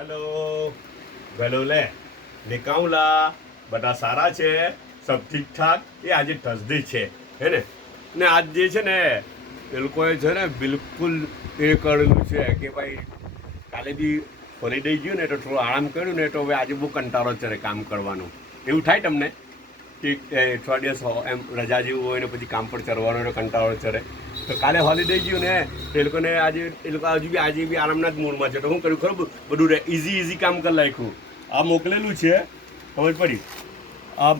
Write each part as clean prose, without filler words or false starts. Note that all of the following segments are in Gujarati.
हेलो ભલો લે નિકાઉલા બધા સારા છે સબ ઠીક ઠાક એ આજે થર્સડે છે હે ને આજ જે છે ને એ લોકોએ છે ને બિલકુલ એ કરેલું છે કે ભાઈ કાલે બી હોલિડે ગયું ને તો થોડું આરામ કર્યું ને તો હવે આજે બહુ કંટાળો ચડે કામ કરવાનું એવું થાય તમને કે થોડા દિવસ એમ રજા જેવું હોય ને પછી કામ પર ચડવાનો તો કંટાળો ચડે તો કાલે હોલિડે ગયું ને એ લોકોને આજે એ લોકો હજુ બી આજે બી આરામના જ મૂડમાં છે તો શું કર્યું ખબર બધું ઇઝી કામ કરી નાખ્યું આ મોકલેલું છે ખબર પડી આ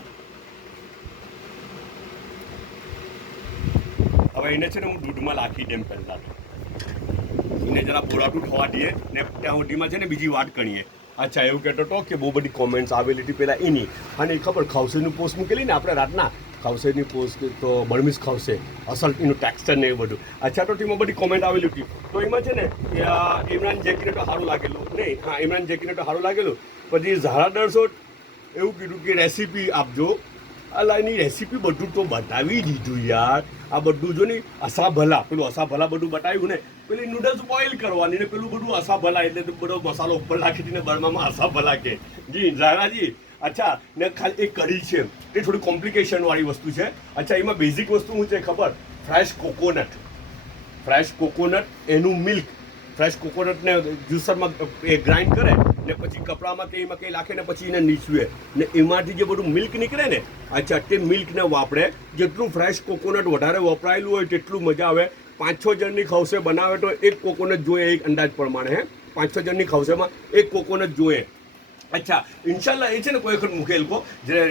હવે એને છે ને હું દૂધમાં નાખી દેમ પહેલાં એને જરા બોરાટું થવા દઈએ ને ત્યાં સુધીમાં છે ને બીજી વાત કરીએ અચ્છા એવું કહેતો હતો કે બહુ બધી કોમેન્ટ્સ આવેલી હતી પહેલાં એની અને એ ખબર ખાવસેનું પોસ્ટ મૂકેલી ને આપણે રાતના ખાવસેની પોસ્ટ તો બળમીસ ખાવશે અસલ એનું ટેક્સચર ને એવું બધું અચ્છા તો એમાં બધી કોમેન્ટ આવેલી હતી તો એમાં છે ને ઇમરાન જેકીને તો સારું લાગેલું નહીં હા ઇમરાન જેકીને તો સારું લાગેલું પછી ઝારા દરસોટ એવું કીધું કે રેસીપી આપજો અલા એની રેસીપી બધું તો બતાવી દીધું યાર આ બધું જો ને અસા ભલા પેલું અસા ભલા બધું બતાવ્યું ને પેલી નૂડલ્સ બોઇલ કરવાની ને પેલું બધું અસા ભલા એટલે બધો મસાલો ઉપર નાખી દીને બળવામાં અસા ભલા કે જી ઝારાજી અચ્છા ને ખાલી એક કઢી છે એ થોડી કોમ્પ્લિકેશન વાળી વસ્તુ છે અચ્છા એમાં બેઝિક વસ્તુ શું છે ખબર ફ્રેશ કોકોનટ એનું મિલ્ક ફ્રેશ કોકોનટને જ્યુસરમાં એ ગ્રાઇન્ડ કરે ને પછી કપડામાં કે એમાં કંઈ નાખે ને પછી એને નીચવે ને એમાંથી જે બધું મિલ્ક નીકળે ને અચ્છા તે મિલ્કને વાપરે જેટલું ફ્રેશ કોકોનટ વધારે વપરાયેલું હોય તેટલું મજા આવે 5-6 જણની ખવસે બનાવે તો એક કોકોનટ જોઈએ એક અંદાજ પ્રમાણે હે 5-6 જણની ખવસેમાં એક કોકોનટ જોઈએ અચ્છા ઇન્શાલ્લાહ એ છે ને કોઈ વખત મૂકેલ કો જે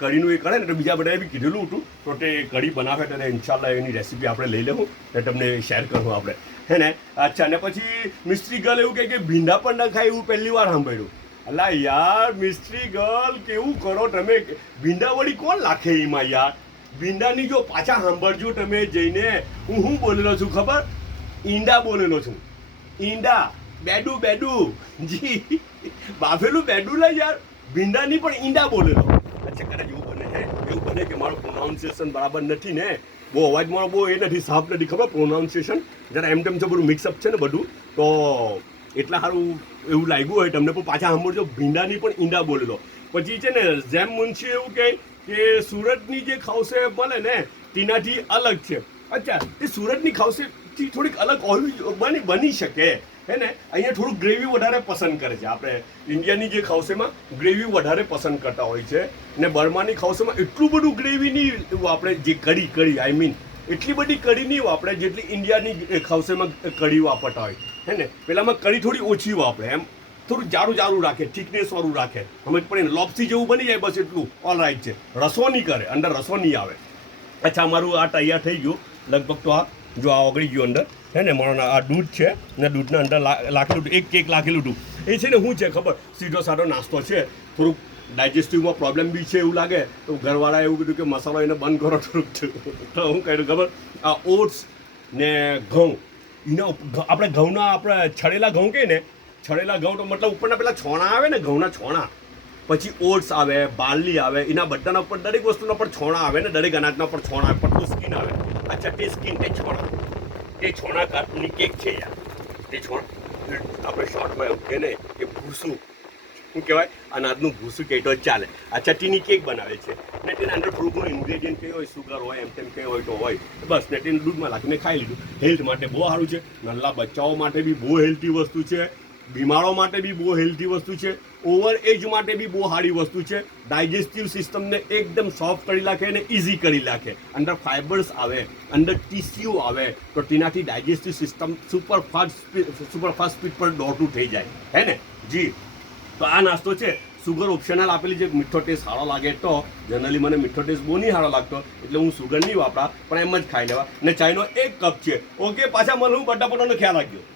કઢીનું એ કરે ને તો બીજા બધાએ બી કીધેલું હતું તો તે કઢી બનાવે ત્યારે ઇન્શાલ્લાહ એની રેસીપી આપણે લઈ લેવું ને તમને શેર કરવું આપણે હે ને અચ્છા ને પછી મિસ્ત્રી ગર્લ એવું કહે કે ભીંડા પણ ન ખાય એવું પહેલી વાર સાંભળ્યું અલા યાર મિસ્ત્રી ગર્લ કેવું કરો તમે ભીંડા વળી કોણ લાખે એમાં યાર ભીંડાની જો પાછા સાંભળજો તમે જઈને હું બોલેલો છું ખબર ઈંડા બોલેલો છું ઈંડા બેડું જી બાફેલું બેડું લે યાર ભીંડાની પણ ઈંડા બોલેલો અચ્છા કદાચ એવું બને હે એવું બને કે મારું પ્રોનાઉન્સિએશન બરાબર નથી ને બહુ અવાજ મારો બહુ એ નથી સાફ નથી ખબર પ્રોનાઉન્સિએશન જરા એમ તેમ છે બધું મિક્સઅપ છે ને બધું તો એટલા સારું એવું લાગ્યું હોય તમને પણ પાછા સાંભળજો ભીંડાની પણ ઈંડા બોલેલો પછી છે ને જેમ મુનશી એવું કહે કે સુરતની જે ખાવસે મળે ને તેનાથી અલગ છે અચ્છા એ સુરતની ખાવસેથી થોડીક અલગ બની શકે હે ને અહીંયા થોડું ગ્રેવી વધારે પસંદ કરે છે આપણે ઇન્ડિયાની જે ખાવસેમાં ગ્રેવી વધારે પસંદ કરતા હોય છે ને બર્માની ખાવસેમાં એટલું બધું ગ્રેવી નહીં વાપરે જે કઢી આઈ મીન એટલી બધી કઢી નહીં વાપરે જેટલી ઇન્ડિયાની ખાવસેમાં કઢી વાપરતા હોય હે ને પેલામાં કઢી થોડી ઓછી વાપરે એમ થોડું જાડું રાખે થિકનેસવાળું રાખે સમજ પડે ને લોપ્સી જેવું બની જાય બસ એટલું ઓલ રાઈટ છે રસો નહીં કરે અંદર રસો નહીં આવે અચ્છા અમારું આ તૈયાર થઈ ગયું લગભગ તો આ જો આ ઓગળી ગયું અંદર હે ને મારો આ દૂધ છે ને દૂધના અંદર લાખેલું એક કેક લાખેલું હતું એ છે ને શું છે ખબર સીધો સાધો નાસ્તો છે થોડુંક ડાયજેસ્ટિવમાં પ્રોબ્લેમ બી છે એવું લાગે તો ઘરવાળાએ એવું કીધું કે મસાલો એને બંધ કરો થોડુંક તો હું કહ્યું ખબર આ ઓટ્સ ને ઘઉં એના આપણે ઘઉંના આપણે છડેલા ઘઉં કહીએ ને છડેલા ઘઉં તો મતલબ ઉપરના પેલા છોણા આવે ને ઘઉંના છોણા પછી ઓટ્સ આવે બાર્લી આવે એના બધાના ઉપર દરેક વસ્તુના પર છોણા આવે ને દરેક અનાજના પર છોણા આવે પતલું સ્કીન આવે અચ્છા તે સ્કીન તે છોણા કાટની કેક છે યાર તે છોણા આપણે શોર્ટમાં એવું કહે ને કે ભૂસું શું કહેવાય અનાજનું ભૂસું કહે તો ચાલે અચ્છા તેની કેક બનાવે છે ને તેના અંદર થોડું ઘણું ઇન્ગ્રેડિયન્ટ કંઈ હોય સુગર હોય એમ તેમ કંઈ હોય તો હોય બસ ને તેને દૂધમાં નાખીને ખાઈ લીધું હેલ્થ માટે બહુ સારું છે નાના બચ્ચાઓ માટે બી બહુ હેલ્ધી વસ્તુ છે બીમારો માટે બી બહુ હેલ્ધી વસ્તુ છે ઓવર એજ માટે બી બહુ સારી વસ્તુ છે ડાયજેસ્ટિવ સિસ્ટમને એકદમ સોફ્ટ કરી નાખે અને ઇઝી કરી નાખે અંદર ફાઇબર્સ આવે અંદર ટીસ્યુ આવે તો તેનાથી ડાયજેસ્ટિવ સિસ્ટમ સુપરફાસ્ટ સ્પીડ પર દોડતું થઈ જાય હે ને જી તો આ નાસ્તો છે સુગર ઓપ્શનલ આપેલી જે મીઠો ટેસ્ટ સારો લાગે તો જનરલી મને મીઠો ટેસ્ટ બહુ નહીં સારો લાગતો એટલે હું સુગર નહીં વાપરા પણ એમ જ ખાઈ લેવા ને ચાયનો 1 કપ છે ઓકે પાછા મળું બટા પટાનો ખ્યાલ રાખ્યો